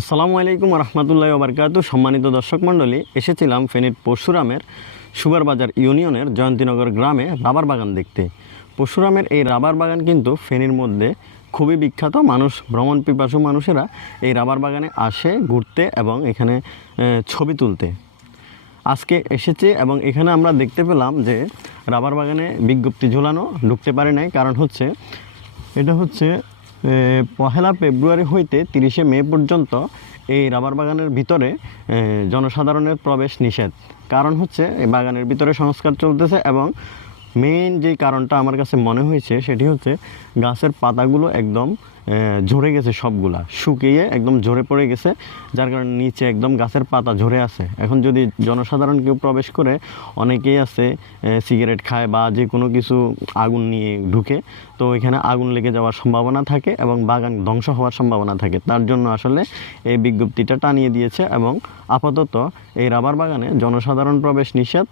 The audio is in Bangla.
আসসালামু আলাইকুম রহমতুল্লাহ ওবরকাতু। সম্মানিত দর্শক মণ্ডলী, এসেছিলাম ফেনীর পরশুরামের সুগারবাজার ইউনিয়নের জয়ন্তীনগর গ্রামে রাবার বাগান দেখতে। পরশুরামের এই রাবার বাগান কিন্তু ফেনীর মধ্যে খুবই বিখ্যাত। ভ্রমণ পিপাসু মানুষেরা এই রাবার বাগানে আসে ঘুরতে এবং এখানে ছবি তুলতে। আজকে এসেছে এবং এখানে আমরা দেখতে পেলাম যে রাবার বাগানে বিজ্ঞপ্তি ঝোলানো, ঢুকতে পারে নাই। কারণ হচ্ছে এটা হচ্ছে 1 ফেব্রুয়ারি হইতে 30 মে পর্যন্ত এই রাবার বাগানের ভিতরে জনসাধারণের প্রবেশ নিষেধ। কারণ হচ্ছে এই বাগানের ভিতরে সংস্কার চলতেছে এবং মেইন যেই কারণটা আমার কাছে মনে হয়েছে সেটি হচ্ছে গাছের পাতাগুলো একদম ঝরে গেছে, সবগুলা শুকিয়ে একদম ঝরে পড়ে গেছে, যার কারণে নিচে একদম গাছের পাতা ঝরে আছে। এখন যদি জনসাধারণ কেউ প্রবেশ করে, অনেকেই আছে সিগারেট খায় বা যে কোনো কিছু আগুন নিয়ে ঢুকে, তো এখানে আগুন লেগে যাওয়ার সম্ভাবনা থাকে এবং বাগান ধ্বংস হওয়ার সম্ভাবনা থাকে। তার জন্য আসলে এই বিজ্ঞপ্তিটা টানিয়ে দিয়েছে এবং আপাতত এই রাবার বাগানে জনসাধারণ প্রবেশ নিষেধ।